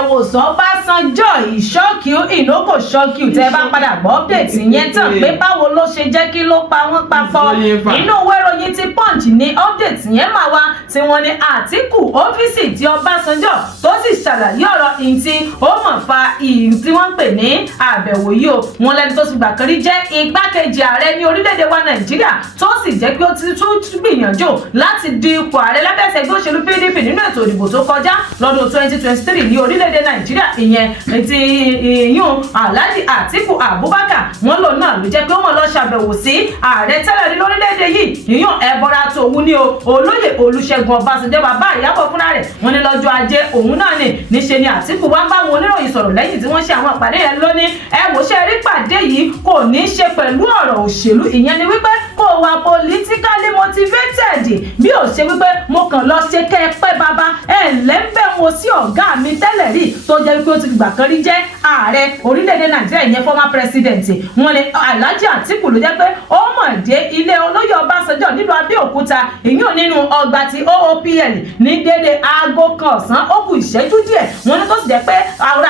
àbẹ̀wò s'Ọbásanjọ́ ìṣọ́kì ìlókò ṣọ́kì tẹ́ bá padà gbọ́ update yẹn tán pé báwo ló ṣe jẹ́ kí ló pa wọ́n papọ̀ inú ìwé ìròyìn ti Punch ní update yẹn máa wá tí wọ́n ní Àtíkù ọ́fíìsì tí Ọbásanjọ́ tó sì ṣàlàyé ọ̀rọ̀ ìntí ó mọ̀ fa tí wọ́n ń pè ní àbẹ̀wò yìí o wọn lẹ́ni tó ti gbà kan rí jẹ́ igbákejì ààrẹ ní orílẹ̀-èdè wa Nàìjíríà tó sì jẹ́ pé ó ti tún gbìyànjú láti di ipò ààrẹ lábẹ́ ẹgbẹ́ òṣèlú PDP nínú ètò ìdìbò tó kọjá lọ́dún 2023 ní orílẹ̀-èdè Nàìjíríà ìyẹn ti ìyún Alhaji Atiku Abubakar wọn lòun náà ló jẹ́ pé wọ́n lọ ṣàbẹ̀wò sí ààrẹ tẹ́lẹ̀ ní lórílẹ̀-èdè yìí ìyún ẹ̀bọra tòun ní o olóyè Olúṣẹ́gun Ọbásanjọ́ bàbá Ìyábọ̀ fúnra rẹ̀ wọ́n ní lọ́jọ́ ajé òun náà níṣe ni Atiku wá ń bá àwọn oníròyìn sọ̀rọ̀ lẹ́yìn tí wọ́n ṣe àwọn ìpàdé yẹn lónìí ẹ wò ṣe rí pàdé yìí kò ní í ṣe pẹ̀lú ọ̀rọ̀ òṣèlú ìyẹn ni wípé kò wà politically motivated bí ò ṣe wípé mo kàn lọ ṣe kẹ́ ẹ pẹ́ bàbá ẹ lẹ́ńbẹ̀ wo sí ọ̀gá mi tẹ́lẹ̀ rí tó jẹ́ wípé ó ti gbà kan rí jẹ́ ààrẹ orílẹ̀-èdè Nàìjíríà ìyẹn former president wọn ni Alhaji Atiku ló jẹ́ pé ó mọ̀ dé ilé olóyè Ọbásanjọ́ nílùú Abẹ́òkúta ìyún nínú ọgbà ti OOPL ní dédé aago kan ọ̀sán ó kù ìṣẹ́jú díẹ̀ wọn ni tó sì jẹ́ pé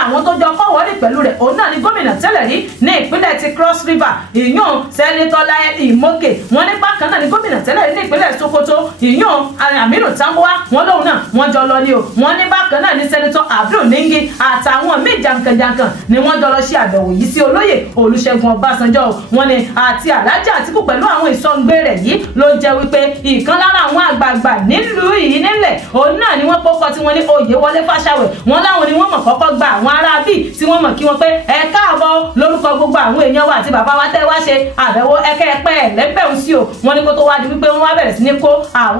àwọn tó jọ kọ́wọ́rì pẹ̀lú rẹ̀ òun náà ni gómìnà tẹ́lẹ̀ rí ní ìpínlẹ̀ ti Cross River ìyún sẹ́nitọ́ Láyé Ìmọ̀kè wọn ní bákan náà ni gómìnà tẹ́lẹ̀ rí ní ìpínlẹ̀ Sokoto ìyún Aminu Tambuwa wọn lóun náà wọn jọ lọ ní o wọn ní bákan náà ni sẹ́nitọ́ Abdul Ningi àtàwọn míì jankan-jankan ni wọ́n jọ lọ ṣe àbẹ̀wò yìí sí olóyè Olúṣẹ́gun Ọbásanjọ́ wọn ni àti Alhaji Atiku pẹ̀lú àwọn ìsọ̀ǹgbé rẹ̀ yìí ló jẹ́ wípé ìkan lára àwọn àgbààgbà nílùú yìí nílẹ̀ òun náà ni wọ́n kọ́kọ́ tí wọ́n ní Oyèwọlé Fáṣàwẹ̀ wọn láwọn ni wọ́n mọ̀ kọ́kọ́ gba àwọn ará bíi tí wọ́n mọ̀ kí wọ́n pé ẹ káàbọ̀ lórúkọ gbogbo àwọn èèyàn wa àti bàbá wa tẹ́ wá ṣe àbẹ̀wò ẹkẹ́ẹ̀pẹ́ ẹ̀lẹ́bẹ̀rún sí o wọn ní kó tó wá di wípé wọ́n wá bẹ̀rẹ̀ sí ní kó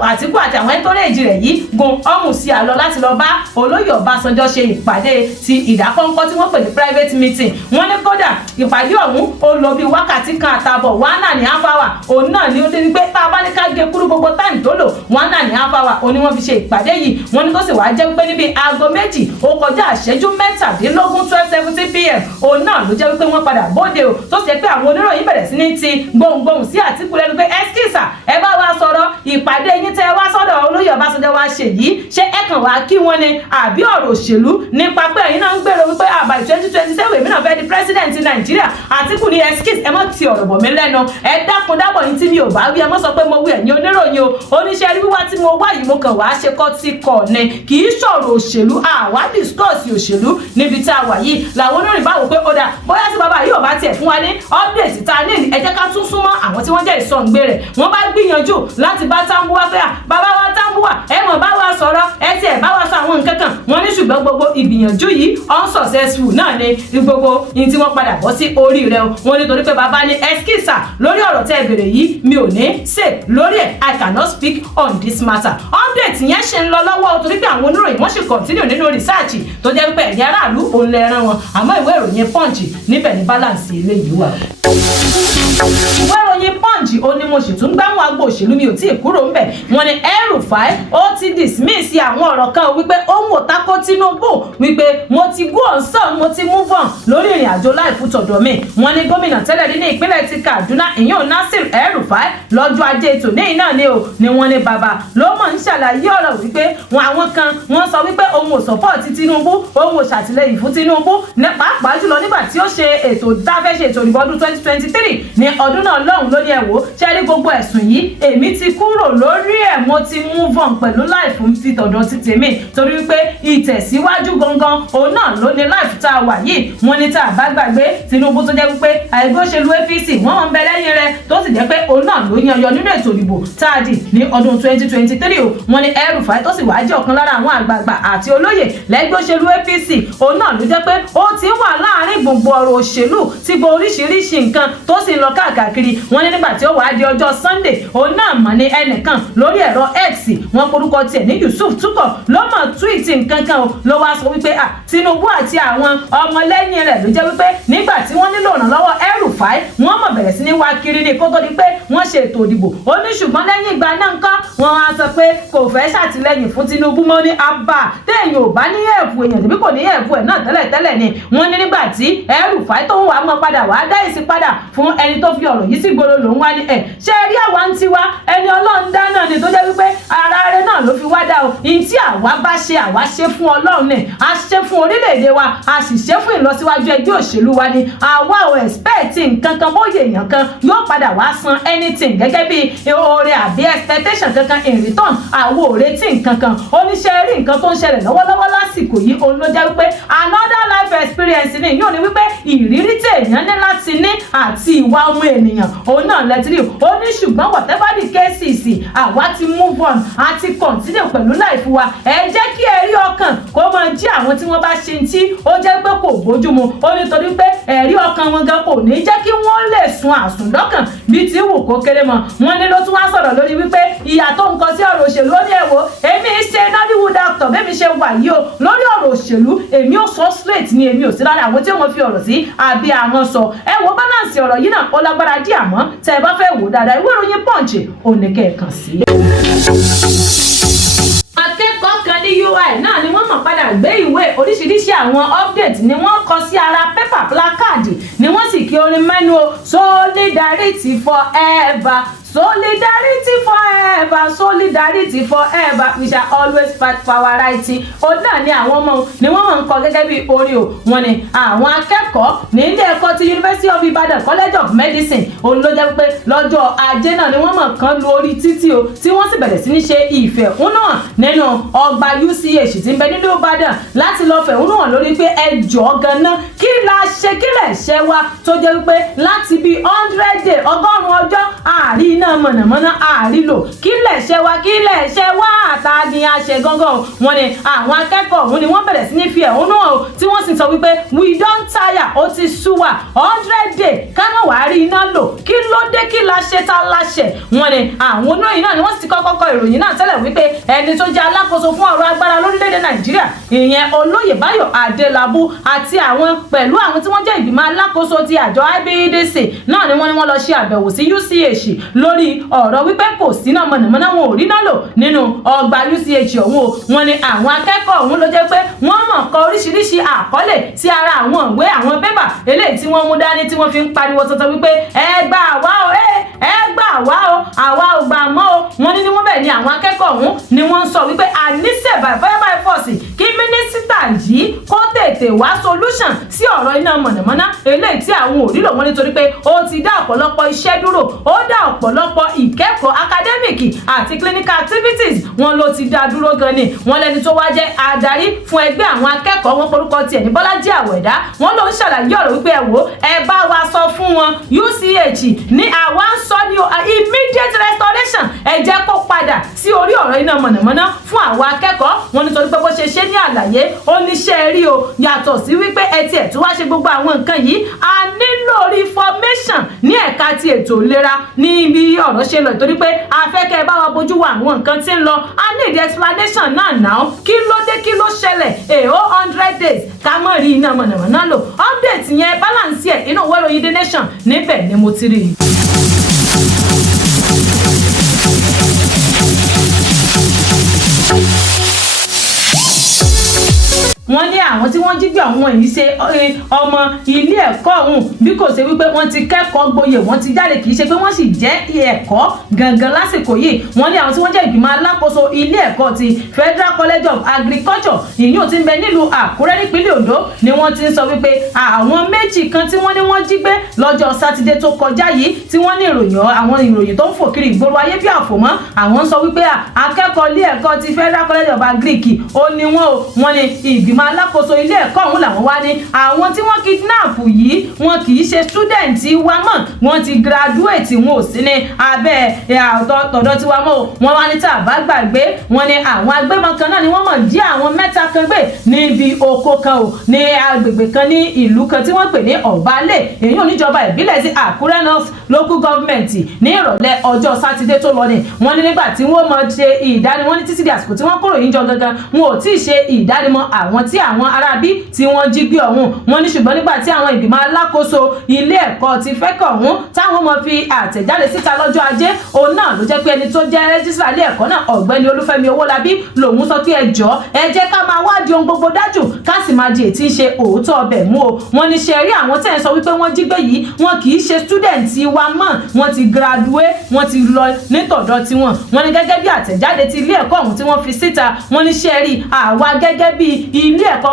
Àtíkù àti àwọn ẹ̀ńtọ́rẹ́jì rẹ̀ yìí gun ọ̀hún sí àlọ́ láti lọ bá olóyè Ọbásanjọ́ ṣe ìpàdé ti ìdákọ́ńkọ́ tí wọ́n pè ní private meeting wọ́n ní kódà ìpàdé ọ̀hún ó lọ bí wákàtí kan àtàbọ̀ 1.5 hours òun náà ni ó dé wípé tá a bá ní ká gé kúrú gbogbo táìmù tó lò 1.5 hours òun ni wọ́n fi ṣe ìpàdé yìí wọ́n ní tó sì wá jẹ́ wípé níbi aago méjì ó kọjá ìṣẹ́jú 17 12:70 PM òun náà ló jẹ́ wípé wọ́n padà bóde o tó sì jẹ́ pé àwọn oníròyìn bẹ̀rẹ̀ sí ní ti gbohùngbohùn sí Àtíkù lẹ́nu pé ẹ́skísà ẹ bá wa sọ̀rọ̀ ìpàdé yín tẹ́ wá sọ́dọ̀ olóyè Ọbásanjọ́ wá ṣe yìí ṣé ẹ kàn wá kí wọ́n ní àbí ọ̀rọ̀ òṣèlú nípa pé ẹ̀yin náà ń gbèrò wípé àbá 2027 èmi náà fẹ́ di president Nàìjíríà Àtíkù ní ẹ́skís ẹ mọ́ ti ọ̀rọ̀ bọ̀ mí lẹ́nu ẹ dákun dábọ̀ yín tí mi ò bá wí ẹ mọ́ sọ pé mo wí ẹ̀yin oníròyìn o oníṣẹ́ rí wíwá tí mo wá yìí mo kàn wá ṣe kọ́ tí kọ̀ ni kì í sọ̀rọ̀ òṣèlú àwa discuss òṣèlú níbi tá a wà yìí làwọn oníròyìn bá wò pé ó dà bóyá tí bàbá yìí ò bá tiẹ̀ fún wa ní update tá a ní ẹ jẹ́ ká tún súnmọ́ àwọn tí wọ́n jẹ́ ìsọ̀ǹgbé rẹ̀ wọ́n bá gbìyànjú láti bá Tambuwa pé bàbá wa Tambuwa ẹ mọ̀ bá wa sọ̀rọ̀ ẹ tiẹ̀ bá wa sọ àwọn nǹkan kan wọ́n ní ṣùgbọ́n gbogbo ìgbìyànjú yìí unsuccessful náà ni gbogbo ní tí wọ́n padà bọ́ sí orí rẹ̀ wọ́n nítorí pé bàbá ní ẹ́skísà lórí ọ̀rọ̀ tẹ́ bèrè yìí mi ò ní ṣe lórí ẹ̀ I cannot speak on this matter update yẹn ṣe ń lọ lọ́wọ́ torí pé àwọn oníròyìn wọ́n sì continue nínú research tó jẹ́ pé ẹ̀yà aráàlú òun lẹ́ran wọn àmọ́ ìwé ìròyìn Punch níbẹ̀ ní balance eléyìí wà. ìwé ìròyìn Punch ó ní mo sì tún gbáwọn agbo òṣèlú mi ò tí ì kúrò ńbẹ̀ wọ́n ní El-Rufai ó ti dismiss àwọn ọ̀rọ̀ kan wípé òun ò tako Tinubu wípé mo ti go on sàn mo ti move on lórí ìrìn àjò láìfù tọ̀dọ̀ mi wọ́n ní gómìnà tẹ́lẹ̀ rí ní ìpínlẹ̀ ti Kaduna ìyẹn Nasir El-Rufai lọ́jọ́ ajé tòní náà ni wọ́n ní bàbá ló mọ̀ ń ṣàlàyé ọ̀rọ̀ wípé àwọn kan wọ́n sọ wípé òun ò support Tinubu òun ò ṣàtìlẹ́yìn fún Tinubu pàápàá jùlọ nígbà tí ó ṣe ètò dáfẹ́ ṣe ètò ìdìbò ọdún 2023 ní ọdún náà lọ́hùn ló ní ẹ̀wò ṣe rí gbogbo ẹ̀sùn yìí èmi ti kúrò lórí ẹ̀ mo ti move on pẹ̀lú láìfù ti tọ̀dọ̀ ti tèmi torí wípé ìtẹ̀síwájú gangan òun náà ló ní láìfù tá a wà yìí wọ́n ní tá a bá gbàgbé Tinubu tó jẹ́ wípé ẹgbẹ́ òṣèlú APC wọ́n mọ̀ ń bẹ lẹ́yìn rẹ̀ tó sì jẹ́ pé òun náà ló yan yọ nínú ètò ìdìbò tá a dì ní ọdún 2023 o wọ́n ní El-Rufai tó sì wá jẹ́ ọ̀kan lára àwọn àgbààgbà àti olóyè lẹ́gbẹ́ òṣèlú APC òun náà ló jẹ́ pé ó ti wà láàárín gbogbo ọ̀rọ̀ òṣèlú tí gbogbo oríṣiríṣi nǹkan tó sì lọ káàkiri wọ́n ní nígbà tí ó wá di ọjọ́ Sunday òun náà mọ̀ ní ẹnìkan lórí ẹ̀rọ X wọ́n porúkọ tiẹ̀ ní Yusuf Tukọ̀ ló mọ̀ tweet nǹkan kan ló wá sọ wípé Tinubu àti àwọn ọmọlẹ́yìn rẹ̀ ló jẹ́ wípé nígbà tí wọ́n nílò ìrànlọ́wọ́ El-Rufai wọ́n mọ̀ bẹ̀rẹ̀ sí ní wá kiri ní kó tó di pé wọ́n ṣe ètò ìdìbò ó ní ṣùgbọ́n lẹ́yìn ìgbà náà nǹkan wọ́n á sọ pé kò fẹ́ ṣàtìlẹ́yìn fún Tinubu mọ́ ní abba téèyàn èèyàn ò bá ní ẹ̀fù èèyàn tàbí kò ní ẹ̀fù ẹ̀ náà tẹ́lẹ̀ ni wọ́n ní nígbà tí El-Rufai tó ń wà mọ́ padà wàá dá èsì padà fún ẹni tó fi ọ̀rọ̀ yìí sí gbòòrò lòún wá ní ṣe rí àwa ń tiwa ẹni Ọlọ́run dá náà ni tó jẹ́ wípé ara rẹ̀ náà ló fi wá dá o ní tí àwa bá ṣe àwa ṣe fún Ọlọ́run ni a ṣe fún orílẹ̀-èdè wa a sì ṣe fún ìlọsíwájú ẹgbẹ́ òṣèlú wa ni àwa ò expect nǹkan kan bóyá èèyàn kan yóò padà wá san anything gẹ́gẹ́ bí oore àbí expectation kankan in return àwọn ò retí nǹkan kan oníṣẹ́ rí nǹkan tó ń ṣẹlẹ̀ lọ́wọ́lọ́wọ́ lásìkò yìí òun ló jẹ́ wípé another life experience ni yóò ní wípé ìrírí tí èèyàn ní láti ní àti ìwà ọmọ ènìyàn òun náà lẹ́tìrì ó ní ṣùgbọ́n whatever the case is àwa ti move on àti continue pẹ̀lú life wa ẹ jẹ́ kí ẹ̀rí ọkàn kó máa jí àwọn tí wọ́n bá ṣe tí ó jẹ́ pé kò bójúmu ó nítorí pé ẹ̀rí ọkàn wọn gan kò ní jẹ́ kí wọ́n lè sun àsùndọ́kàn bíi ti wù kó kéré mọ́ wọn ní ló tún wá sọ̀rọ̀ lórí wípé ìyà tó ń kọ sí ọ̀rọ̀ òṣèlú ó ní ẹ̀wọ̀ èmi ṣe Nollywood actor bẹ́mi ṣe wà yìí o lórí ọ̀rọ̀ òṣèlú èmi ò sọ straight ni èmi ò sí lára àwọn tí wọ́n fi ọ̀rọ̀ sí àbí àwọn sọ ẹ wo balance ọ̀rọ̀ yìí náà ó lágbára díẹ̀ àmọ́ tẹ́ ẹ bá fẹ́ wò dáadáa ìwé ìròyìn Punch ò ní kẹ́ ẹ kàn sí. Akẹ́kọ̀ọ́ kan ní UI náà ni wọ́n mọ̀ padà gbé ìwé oríṣiríṣi àwọn update ni wọ́n kọ sí ara pépà placard ni wọ́n sì kí orin mẹ́nu o solidarity forever. Solidarity forever, solidarity forever, we shall always fight for our right. Ó náà ni àwọn ọmọ ni wọ́n mọ̀ ń kọ gẹ́gẹ́ bí orí o. Wọ́n ní àwọn akẹ́kọ̀ọ́ ní ilé ẹ̀kọ́ ti University of Ibadan College of Medicine. Òun ló jẹ́ pé lọ́jọ́ Ajé náà ni wọ́n mọ̀ kan lu orí títì o tí wọ́n sì bẹ̀rẹ̀ sí ní ṣe ìfẹ̀hónúhàn nínú ọgbà UCH tí ń bẹ nínú Ìbàdàn láti lọ fẹ̀hónúhàn lórí pé ẹjọ́ ganan kí la ṣe kí lẹ̀ ṣe wa tó jẹ́ wípé láti bí 100 day 100 ọjọ́ àárín náà mọ̀nàmọ́ná àrílò kí lẹ̀ṣẹ̀ wá àtàdì àṣẹ gangan wọn ni àwọn akẹ́kọ̀ọ́ òun ni wọ́n bẹ̀rẹ̀ sí ní fi ẹ̀hónú hàn tí wọ́n sì sọ wípé we don tire ó ti sú wa 100 day káná wàá rí iná lò kí ló dé kí la ṣe ta láṣẹ wọn ni àwọn onóyìn náà ni wọ́n sì kọ́kọ́ kọ ìròyìn náà tẹ́lẹ̀ wípé ẹni tó jẹ́ alákòóso fún ọ̀rọ̀ agbára lórílẹ̀‐èdè Nàìjíríà ìyẹn Olóyè Báyọ̀ Adélábù àti àwọn pẹ̀lú àwọn tí wọ́n jẹ́ ìgbìmọ̀ alákòóso ti àjọ IBEDC náà ni wọ́n lọ ṣe àbẹ̀wò sí UCH lórí ọ̀rọ̀ wípé kò síná mọ̀nàmọ́ná wọn ò rí náà lò nínú ọgbà UCH ọ̀hún o wọn ni àwọn akẹ́kọ̀ọ́ ọ̀hún ló jẹ́ pé wọ́n mọ̀ kọ oríṣiríṣi àkọlé sí ara àwọn ìwé àwọn bébà eléyìí tí wọ́n mú dání tí wọ́n fi ń pariwo tuntun wípé ẹ gbà wá o ẹ gbà wá o àwa ò gbà mọ́ o wọ́n ní wọ́n bẹ̀ ni àwọn akẹ́kọ̀ọ́ ọ̀hún ni wọ́n ń sọ wípé àníṣe by fire by force kí mínísítà yìí kó tètè wá solution sí ọ̀rọ̀ iná mọ̀nàmọ́ná eléyìí tí àwọn ò rí lò wọ́n nítorí pé ó ti dá ọ̀pọ̀lọpọ̀ iṣẹ́ dúró ó dá ọ̀pọ̀lọpọ̀ ìkẹ́kọ̀ọ́ academic àti clinical activities wọn ló ti dá dúró gan ni wọn lẹni tó wá jẹ́ adarí fún ẹgbẹ́ àwọn akẹ́kọ̀ọ́ wọn porúkọ tiẹ̀ ní Bọ́lájí Àwẹ̀dá wọn ló ń ṣàlàyé ọ̀rọ̀ wípé ẹ wò ẹ bá wa sọ fún wọn UCH ní àwa ń sọ ní immediate restoration ẹ jẹ́ kó padà sí orí ọ̀rọ̀ iná mọ̀nàmọ́ná fún àwọn akẹ́kọ̀ọ́ wọn nítorí pé bó ṣe ṣe ní àlàyé oníṣẹ́ rí o yàtọ̀ sí wípé ẹ tiẹ̀ tó wá ṣe gbogbo àwọn nǹkan yìí a nílò reformation ní ẹ̀ka ti ètò ìlera ní ibi ọ̀rọ̀ ṣe lọ ìtorí pé afẹ́kẹ́ bá wa bójú wa àwọn nǹkan tí ń lọ a need explanation náà kí ló dé kí ló ṣẹlẹ̀ 100 days ká mọ̀ rí iná mọ̀nàmọ́ná lò update yẹn balance ẹ̀ inú ìwé ìròyìn The Nation níbẹ̀ ni mo ti rí i. wọ́n ní àwọn tí wọ́n jí gbé àwọn yìí ṣe ọmọ ilé ẹ̀kọ́ ọ̀hún bí kò ṣe wípé wọ́n ti kẹ́kọ̀ọ́ gboyè wọ́n ti jáde kì í ṣe pé wọ́n sì jẹ́ ẹ̀kọ́ gangan lásìkò yìí wọ́n ní àwọn tí wọ́n jẹ́ ìgbìmọ̀ alákòóso ilé ẹ̀kọ́ ti Federal College of Agriculture ìyún tí ń bẹ nílùú Àkúrẹ́ nípínlẹ̀ Ondo ni wọ́n ti ń sọ wípé àwọn méjì kan tí wọ́n ní wọ́n jí gbé lọ́jọ́ Sátidé tó kọjá yìí tí wọ́n ní àwọn ìròyìn tó ń fò kiri ìgboro ayé bí àfòmọ́ àwọn ń sọ wípé akẹ́kọ̀ọ́ ilé ẹ̀kọ́ ti Federal College of Agric ó ní wọ́n ní ìgbìmọ̀ alákòóso ilé ẹ̀kọ́ ọ̀hún làwọn wá ní àwọn tí wọ́n kidnap yìí wọn kì í ṣe student wa mọ́ wọ́n ti graduate wọn ò sí ní abẹ́ tọ̀dọ̀ tiwa mọ́ wọn wá ní tá a bá gbàgbé wọn ní àwọn agbébọn kan náà ni wọ́n mọ̀ jí àwọn mẹ́ta kan gbé níbi oko kan o ní agbègbè kan ní ìlú kan tí wọ́n pè ní Ọ̀bálẹ̀ èyí ò níjọba ìbílẹ̀ sí Àkúrẹ́ North Local Government ní ìrọ̀lẹ́ ọjọ́ Sátidé tó lọ ní wọ́n ní nígbà tí wọ́n mọ̀ ṣe ìdánimọ̀ ní títí di àsìkò tí wọ́n kúrò yín jọ gangan wọn ò tí ì ṣe ìdánimọ̀ àwọn tí àwọn aráabí tí wọ́n jí gbé ọ̀hún. Wọ́n ní ṣùgbọ́n nígbà tí àwọn ìgbìmọ̀ alákòóso ilé ẹ̀kọ́ ti fẹ́kọ̀ ọ̀hún táwọn mọ̀ fi àtẹ̀jáde síta lọ́jọ́ ajé, òun náà ló jẹ́ pé ẹni tó jẹ́ rẹ́jísítà ilé ẹ̀kọ́ náà ọ̀gbẹ́ni Olúfẹ́mi Owólabí lòun sọ pé ẹ jẹ́ ká máa wádìí ohun gbogbo dájú ká sì máa di ètí ṣe òótọ́ ọbẹ̀ mú o. Wọ́n ní ṣe rí àwọn tẹ́ ẹ sọ wípé wọ́n jí gbé yìí wọn kì í ṣe student wa mọ́, wọ́n ti graduate, wọ́n ti lọ nítọ̀dọ̀ tiwọn. Wọ́n ní gẹ́gẹ́ bí àtẹ̀jáde ti ilé ẹ̀kọ́ ọ̀hún tí wọ́n fi síta, wọ́n ní ṣe rí àwa gẹ́gẹ́ bí ilé ẹ̀kọ́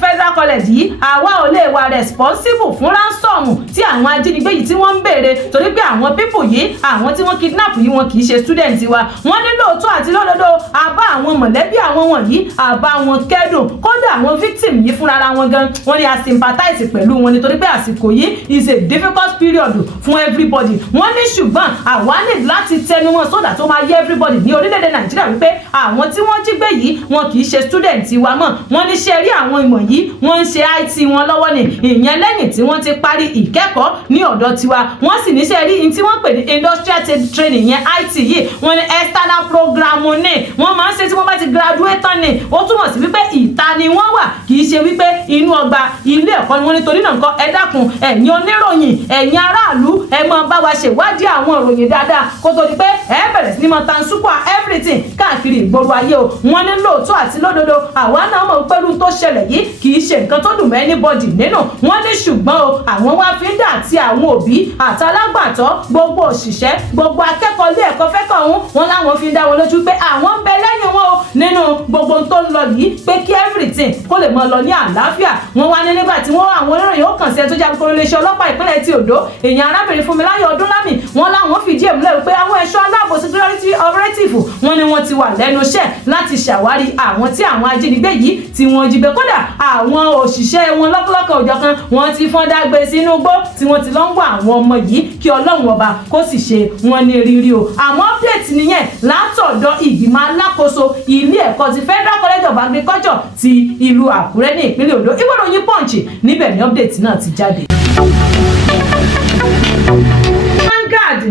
federal college yìí àwa ò lè wà responsible fún ransom tí àwọn ajínigbé yìí tí wọ́n ń béèrè, torí pé àwọn people yìí àwọn tí wọ́n kidnap yìí wọn kì í ṣe student wa. Wọ́n ní lóòótọ́ àti lódodo àbá àwọn mọ̀lẹ́bí àwọn wọ̀nyí àbá wọn kẹ́dùn, kódà àwọn victim yìí fúnra wọn gan wọ́n ní a sympathize pẹ̀lú wọn nítorí pé àsìkò yìí is a difficult period fún everybody. Wọ́n ní ṣùgbọ́n àwa ní láti tẹnu wọn sódà tó máa yé everybody ní orílẹ̀-èdè Nàìjíríà wípé àwọn tí wọ́n jí gbé yìí wọn kì í ṣe student wa mọ́. Wọ́n ní ṣe rí àwọn ìmọ̀ yìí wọ́n ń ṣe IT wọn lọ́wọ́ ni, ìyẹn lẹ́yìn tí wọ́n ti parí ìkẹ́kọ̀ọ́ ní ọ̀dọ̀ tiwa. Wọ́n sì ní ṣe rí in tí wọ́n pè ní industrial training yẹn IT yìí wọ́n ní external program ní wọ́n máa ń ṣe tí wọ́n bá ti graduate tán ni, ó túmọ̀ sí wípé ìta ni wọ́n wà kì í ṣe wípé inú ọgbà ilé ẹ̀kọ́ ni wọ́n. Nítorí náà nǹkan ẹ dákun ẹ̀yin oníròyìn ẹ̀yin aráàlú ẹ máa bá wa ṣèwádìí àwọn ìròyìn dáadáa kó tó di pé ẹ bẹ̀rẹ̀ sí ní máa tansúkọ̀ everything káàkiri ìgboro ayé o. Wọ́n ní lóòótọ́ àti lódodo àwa náà mọ̀ pẹ̀lú tó ṣẹlẹ̀ yìí kì í ṣe nǹkan tó dùn mọ́ anybody nínú. Wọ́n ní ṣùgbọ́n o àwọn wá fi ń dà àti àwọn òbí àtàlágbàtọ́ gbogbo òṣìṣẹ́ gbogbo akẹ́kọ̀ọ́ ilé ẹ̀kọ́ fẹ́kọ̀ ọ̀hún wọn láwọn fi ń dá wọn lójú pé àwọn ń bẹ lẹ́yìn wọn o nínú gbogbo tó ń lọ yìí pé kí everything kó lè máa lọ ní àlàáfíà. Wọ́n wá ní nígbà tí wọ́n àwọn oníròyìn ó kàn sí ẹ tó jáde kóró iléeṣẹ́ ọlọ́pàá ìpínlẹ̀ ti Oǹdó èèyàn arábìnrin Fúnmiláyọ̀ Ọdúnlámì wọn láwọn fìdí ẹ̀ múlẹ̀ wípé àwọn ẹ̀ṣọ́ aláàbò security operative wọn ni wọ́n ti wà lẹ́nu iṣẹ́ láti ṣàwárí àwọn tí àwọn ajínigbé yìí tí wọ́n jí gbé. Kódà àwọn òṣìṣẹ́ wọn lọ́kọ̀lọ́kọ̀ òjọ̀kan wọ́n ti fọ́n dágbé sínú igbó tí wọ́n ti lọ ń wá àwọn ọmọ yìí kí Ọlọ́run ọba kó sì ṣe wọn ní rírí o. Àmọ́ update nìyẹn látọ̀dọ̀ ìgbìmọ̀ alákòóso ilé ẹ̀kọ́ ti Federal College of Agriculture ti ìlú Àkúrẹ́ ní ìpínlẹ̀ Oǹdó. Ìwé ìròyìn Punch níbẹ̀ ni update náà ti jáde.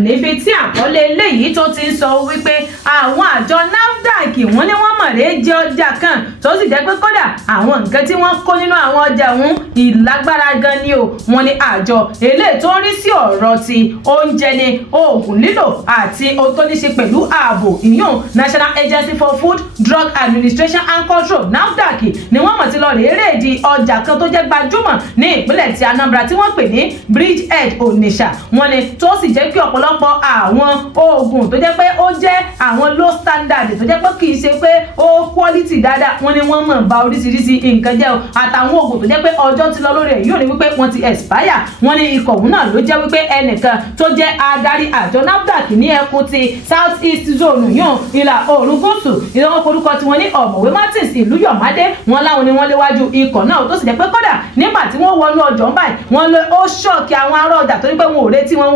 Níbi tí àkọlé eléyìí tó ti ń sọ wípé àwọn àjọ NAFDAC wọ́n ní wọ́n mọ̀rẹ́ jẹ ọjà kan tó sì jẹ́ pé kódà àwọn nǹkan tí wọ́n kó nínú àwọn ọjà ọ̀hún ìlágbára gan ni o. Wọ́n ní àjọ eléyìí tó ń rí sí ọ̀rọ̀ ti oúnjẹ ni oògùn lílò àti ohun tó ní ṣe pẹ̀lú ààbò ìyún National Agency for Food, Drug Administration and Control NAFDAC ni wọ́n mọ̀ ti lọ rèé rèédi ọjà kan tó jẹ́ gbajúmọ̀ ní ìpínlẹ̀ ti Anambra tí wọ́n pè ní Bridgehead Onitsha. Wọ́n ní tó sì jẹ́ kí ọ̀pọ̀lọpọ̀ àwọn oògùn tó jẹ́ pé ó jẹ́ àwọn low standard tó jẹ́ pé kì í ṣe pé ó quality dáadáa wọ́n ní wọ́n mọ̀ bá oríṣiríṣi nǹkan jẹ́ o àtàwọn oògùn tó jẹ́ pé ọjọ́ ti lọ lórí ẹ̀ yóò ní wípé wọ́n ti expire. Wọ́n ní ikọ̀ òun náà ló jẹ́ wípé ẹnìkan tó jẹ́ adarí àjọ NAFDAC ní ẹkùn ti South East Zone yún ìlà oòrùn gúúsù ìlọ́wọ́ orúkọ tí wọ́n ní ọ̀mọ̀wé Martins Ìlúyọ̀mádé wọn láwọn ni wọ́n léwájú ikọ̀ náà tó sì jẹ́ pé kódà nígbà tí wọ́n wọnú ọjọ́ báyìí wọ́n lé ó ṣọ́ọ̀kì àwọn ará ọjà torí pé wọn ò retí wọn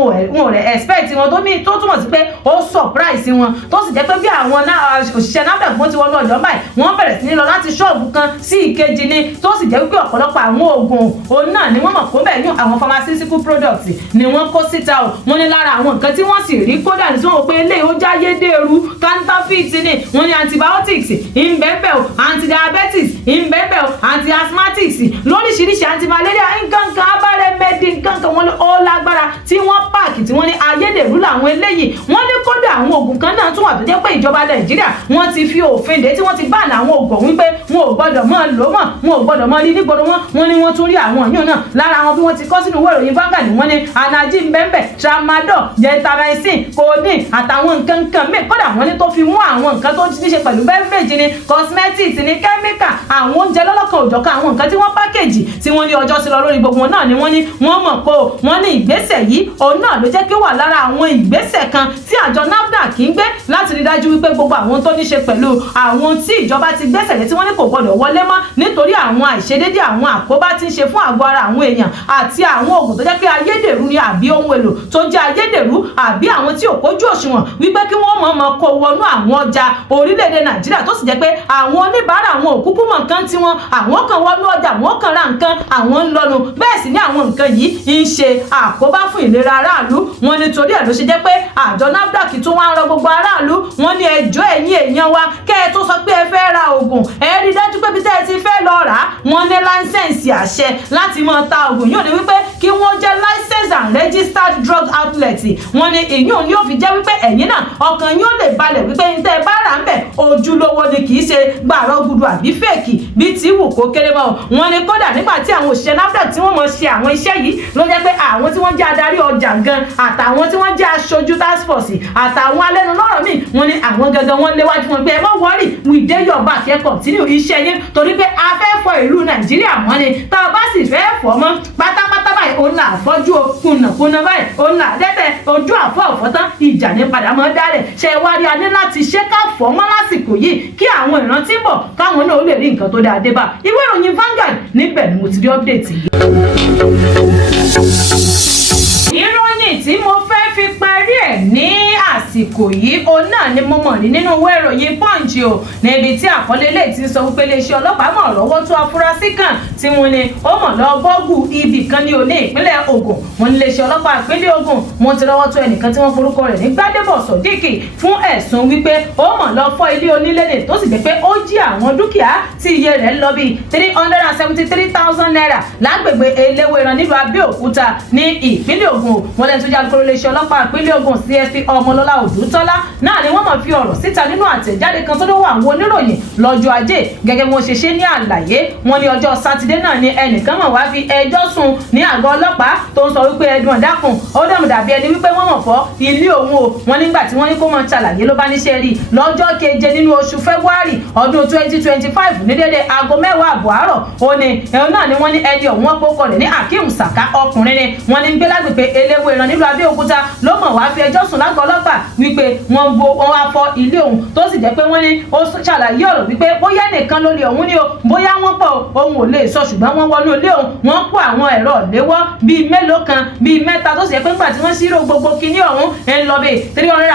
ò rẹ̀ expect wọn tó túmọ̀ sí pé ó surprise wọn tó sì jẹ́ pé bí àwọn òṣìṣẹ́ NAFDAC wọ́n ti wọnú ọjọ́ báyìí wọ́n bẹ̀rẹ̀ sí ní lọ láti ṣọ́ọ̀bù kan sí ìkejì ni tó sì jẹ́ wípé ọ̀pọ̀lọpọ̀ àwọn oògùn òun náà ni wọ́n mọ̀ kó bẹ́ẹ̀ yún àwọn pharmaceutical products ni wọ́n kó síta o. Wọ́n ní lára àwọn nǹkan tí wọ́n sì rí kódà ní tí wọ́n pé eléyìí ó já yédèrú counterfeit ni wọ́n ní antibiotics ìbẹ́bẹ̀ o antidiabetes ìbẹ́bẹ̀ o antiasthmatics lóríṣiríṣi antimalaria nǹkankan abárẹ́mẹ́dì nǹkankan wọn ó lágbára tí wọ́n páàkì tí wọ́n ní ayédèrú làwọn eléyìí. Wọ́n ní kódà àwọn oògùn kan náà tún wà tó jẹ́ pé ìjọba Nàìjíríà wọ́n ti fi òfin dè tí wọ́n ti bá àwọn oògùn wípé wọn ò gbọ́dọ̀ mọ́ lò mọ́ wọn ò gbọ́dọ̀ mọ́ rí nígboro wọ́n ní wọ́n tún rí àwọn yóò náà lára wọn bí wọ́n ti kọ́ sínú ìwé ìròyìn Vanguard wọ́n ní anagin bẹ́ẹ̀bẹ̀ tramadol gentamicin codeine àtàwọn nǹkan kan mí kódà wọ́n ní tó fi mú àwọn nǹkan tó ní ṣe pẹ̀lú beverage ni cosmetics ni chemical àwọn oúnjẹ lọ́lọ́kan òjọ̀kan àwọn nǹkan tí wọ́n pákéjì tí wọ́n ní ọjọ́ sí lọ lórí gbogbo wọn náà ni wọ́n ní wọ́n mọ̀ pé wọ́n ní ìgbésẹ̀ yìí òun náà ló jẹ́ kí ó wà lára àwọn ìgbésẹ̀ kan tí àjọ NAFDAC ń gbé láti rí dájú wípé gbogbo àwọn tó ní ṣe pẹ̀lú àwọn tí ìjọba ti gbẹ́sẹ̀ lé tí wọ́n ní kò gbọdọ̀ wọlé mọ́ nítorí àwọn àìṣedédé àwọn àkóbá tí ń ṣe fún àgọ́ ara àwọn èèyàn àti àwọn oògùn tó jẹ́ pé ayédèrú ni àbí ohun èlò tó jẹ́ ayédèrú àbí àwọn tí ò kójú òṣùwọ̀n wípé kí wọ́n mọ̀ kó wọnú àwọn ọjà orílẹ̀-èdè Nàìjíríà tó sì jẹ́ pé àwọn oníbàárà àwọn òkúkú mọ̀ nǹkan tí àwọn kan wọnú ọjà wọ́n kan ra nǹkan àwọn ń lọ́nu bẹ́ẹ̀ sì ní àwọn nǹkan yìí ń ṣe àkóbá fún ìlera aráàlú. Wọ́n nítorí ẹ̀ ló ṣe jẹ́ pé àjọ NAFDAC tún wá ń rọ gbogbo aráàlú wọ́n ní ẹjọ́ ẹ̀yin èèyàn wa kẹ́ ẹ tó sọ pé ẹ fẹ́ ra oògùn ẹ rí dájú pé bí tẹ́ ẹ láísẹ̀nsì àṣẹ láti máa ta oògùn yóò ní wípé kí wọ́n jẹ́ licensed and registered drug outlet. Wọ́n ní ìyún ni ó fi jẹ́ wípé ẹ̀yin náà ọkàn yóò lè balẹ̀ wípé ní tẹ́ ẹ bá rà ń bẹ̀ ojúlówó ni kì í ṣe gbàrọ̀ gudu àbí fèkì bí tí wù kó kéré mọ́. Wọ́n ní kódà nígbà tí àwọn òṣìṣẹ́ NAFDAC tí wọ́n mọ̀ ṣe àwọn iṣẹ́ yìí ló jẹ́ pé àwọn tí wọ́n jẹ́ adarí ọjà gan àtàwọn tí wọ́n jẹ́ aṣojú task force àtàwọn alẹ́nulọ́rọ̀ míì wọ́n ní àwọn gangan wọ́n léwájú wọn pé ẹ má wọ́rì we dey your back ẹ continue iṣẹ́ yín torí pé a fẹ́ fọ ìlú Nàìjíríà mọ́ ni tá a bá sì fẹ́ fọ́ mọ́ pátápátá báyìí òun là fọ́jú o kùnàkùnà báyìí òun là dẹ́tẹ̀ ojú àfọ́ ọ̀fọ́tán ìjà ní padà mọ́ dálẹ̀ ṣe wá rí a ní láti ṣe ká fọ́ mọ́ lásìkò yìí kí àwọn ìrántí bọ̀ káwọn náà ó lè rí nǹkan tó dáa dé bá. Ìwé ìròyìn Vanguard níbẹ̀ ni mo ti rí update yìí. Ìròyìn tí mo fẹ́ fi parí ẹ̀ ní àsìkò yìí òun náà ni mo mọ̀ rí nínú ìwé ìròyìn Punch o níbi tí àkọlé lè ti sọ wípé iléeṣẹ́ ọlọ́pàá mọ̀ lọ́wọ́ tó afurasí kan tí wọ́n ní ó mọ̀ lọ bọ́gù ibì kan ní òní ìpínlẹ̀ Ògùn. Wọ́n ní iléeṣẹ́ ọlọ́pàá ìpínlẹ̀ Ògùn wọ́n ti lọ́wọ́ tó ẹnìkan tí wọ́n forúkọ rẹ̀ ní Gbádébọ̀ Sọ̀díkì fún ẹ̀sùn wípé ó mọ̀ lọ fọ́ ilé onílé ní tó sì jẹ́ pé ó jí àwọn dúkìá tí iye rẹ̀ lọ bí 373,000 naira lágbègbè Eléwéran nílùú Abẹ́òkúta ní ìpínlẹ̀ Ògùn. Wọ́n lẹ́nu tó jẹ́ alukoro iléeṣẹ́ ọlọ́pàá ìpínlẹ̀ Ògùn CSP Ọmọlọ́lá Odùtọ́lá náà ni wọ́n mọ̀ fi ọ̀rọ̀ síta nínú àtẹ̀jáde kan tó ló wà àwọn oníròyìn lọ́jọ́ Ajé gẹ́gẹ́ bí wọ́n ṣe ṣe ní àlàyé. Wọ́n ní ọjọ́ Sátidé náà ni ẹnìkan mọ̀ wá fi ẹjọ́ sùn ní àgọ́ ọlọ́pàá tó ń sọ wípé ẹdùn ọ̀dákùn ó dàbí ẹni wípé wọ́n mọ̀ fọ́ ilé òun o. Wọ́n nígbà tí wọ́n ní kó mọ̀ ṣàlàyé ló bá níṣẹ́ rí lọ́jọ́ keje nínú oṣù February ọdún 2025 ní dédé aago 10 àbọ̀ àárọ̀. Ó ní ẹ̀hún náà ni wọ́n ní ẹni ọ̀hún wọ́n kókọ rẹ̀ ní Akeem Saka ọkùnrin ni wọ́n ní gbé lágbègbè Eléwéran nílùú Abẹ́òkúta ló mọ̀ wá fi ẹjọ́ sùn lágọ̀ọ́ ọlọ́pàá wípé wọ́n wá fọ́ ilé òun tó sì jẹ́ pé wọ́n ní ó ṣàlàyé ọ̀rọ̀ wípé bóyá nìkan ló lé òun ní o bóyá wọ́n pọ̀ òun ò lè sọ ṣùgbọ́n wọ́n wọnú ilé òun wọ́n kó àwọn ẹ̀rọ léwọ́ bíi mélòó kan bíi mẹ́ta tó sì jẹ́ pé nígbà tí wọ́n ṣírò gbogbo kinní ọ̀hún ń lọ bí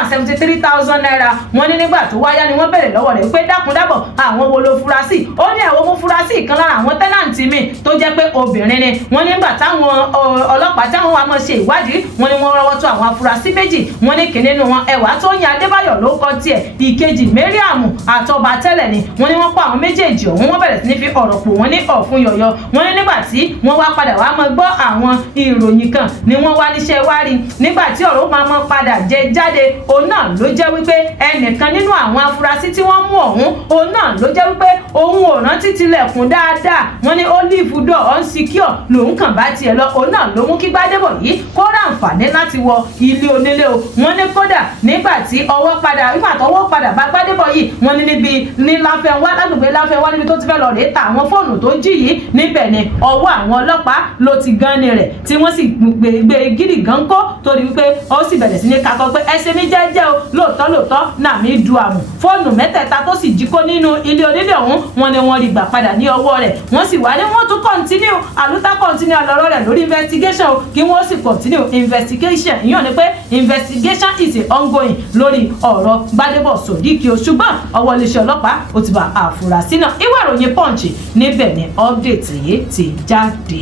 373,000 naira. Wọ́n ní nígbà tó wáyá ni wọ́n bẹ̀rẹ̀ lọ́wọ́ rẹ̀ wípé dákúndábọ̀ àwọn wo ló fura sí. Ó ní àwọn mú fura sí ìkan lára àwọn tẹ́nàntì mi tó jẹ́ pé obìnrin ni. Wọ́n ní nígbà táwọn ọlọ́pàá táwọn wá mọ̀ ṣe ìwádìí wọ́n ní wọ́n rọ́wọ́ tó àwọn afurasí méjì. Wọ́n ní kìnínní nínú wọn ẹwà tó ń yan Adébáyọ̀ ló kọ tiẹ̀ ìkejì Mariam àtọba tẹ́lẹ̀ ni. Wọ́n ní wọ́n kó àwọn méjèèjì ọ̀hún wọ́n bẹ̀rẹ̀ sí ní fi ọ̀rọ̀ pò wọ́n ní ọ̀fun yọ̀yọ̀. Wọ́n ní nígbà tí wọ́n wá padà wá mọ́ gbọ́ àwọn ìròyìn kan ni wọ́n wá níṣẹ́ wá rí nígbà tí ọ̀rọ̀ máa mọ́ padà jẹ jáde. Òun náà ló jẹ́ wípé ẹnìkan nínú àwọn afurasí tí wọ́n mú ọ̀hún òun náà ló jẹ́ wípé òun ò rántí tilẹ̀kùn dáadáa. Wọ́n ní olive door unsecure lòun kàn bá tiẹ̀ lọ. Òun náà ló mú kí Gbádébọ̀ yìí kó ráǹfààní láti wọ ilé onílé o. Wọ́n ní kódà nígbà tí ọwọ́ padà bá Gbádébọ̀ yìí wọ́n ní níbi ní Láfẹ́nwá lágbègbè Láfẹ́nwá níbi tó ti fẹ́ lọ rèé ta àwọn fóònù tó jí yìí níbẹ̀ ni ọwọ́ àwọn ọlọ́pàá ló ti gan ni rẹ̀ tí wọ́n sì gbé gidi gan kó torí wípé ó sì bẹ̀rẹ̀ sí ní kakọ pé ẹsẹ̀ mi jẹ́jẹ́ o lóòótọ́ náà mi du àmù fóònù mẹ́tẹ̀ẹ̀ta tó sì jí kó nínú ilé onílé ọ̀hún wọ́n ní wọ́n rí gbà padà ní ọwọ́ rẹ̀ wọ́n sì wá ní wọ́n tún continue àlọ́rọ̀ rẹ̀ lórí investigation o kí wọ́n sì continue investigation ìyẹn ni pé investigation is ongoing lórí ọ̀rọ̀ Gbádébọ̀ Sodiq o ṣùgbọ́n ọwọ́ iléeṣẹ́ ọlọ́pàá ó ti bá àfúrásì náà. Ìwé ìròyìn Punch níbẹ̀ ni update yìí ti jáde.